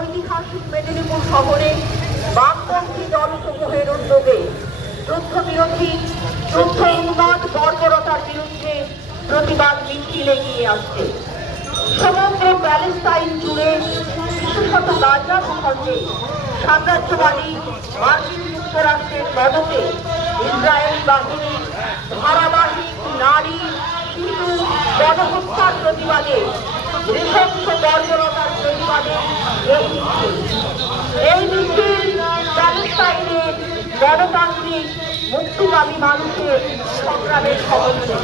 ঐতিহাসিক মেদিনীপুর শহরে বামপন্থী দলসমূহের উদ্যোগে যুদ্ধবিরোধী যুদ্ধ উন্মাদ বর্বরতার বিরুদ্ধে প্রতিবাদ মিছিল এগিয়ে আসছে। সমগ্র প্যালেস্টাইন জুড়ে, বিশেষত গাজা ভূখণ্ডে সাম্রাজ্যবাদী মার্কিন যুক্তরাষ্ট্রের মদতে ইসরায়েলি বাহিনী ধারাবাহিক নারী, শিশু গণহত্যার প্রতিবাদে, নৃশংস বর্বরতার প্রতিবাদে এই মিছিল প্যালেস্টাইনের গণতান্ত্রিক মুক্তিকামী মানুষের সংগ্রামের সমর্থন।